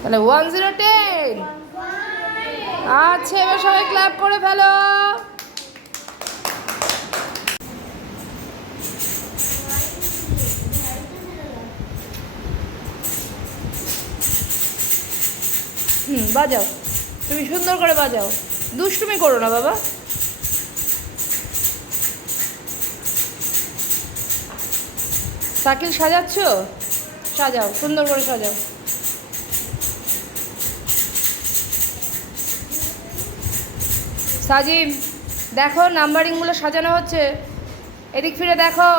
তাহলে 1 0 10। আচ্ছা, এবার সবাই ক্ল্যাপ করে ফেলো। বাজাও, তুমি সুন্দর করে বাজাও, দুষ্টুমি করো না বাবা। সাইকেল সাজাচ্ছ? সাজাও, সুন্দর করে সাজাও। সাজিম, দেখো নাম্বারিংগুলো সাজানো হচ্ছে, এদিক ফিরে দেখো।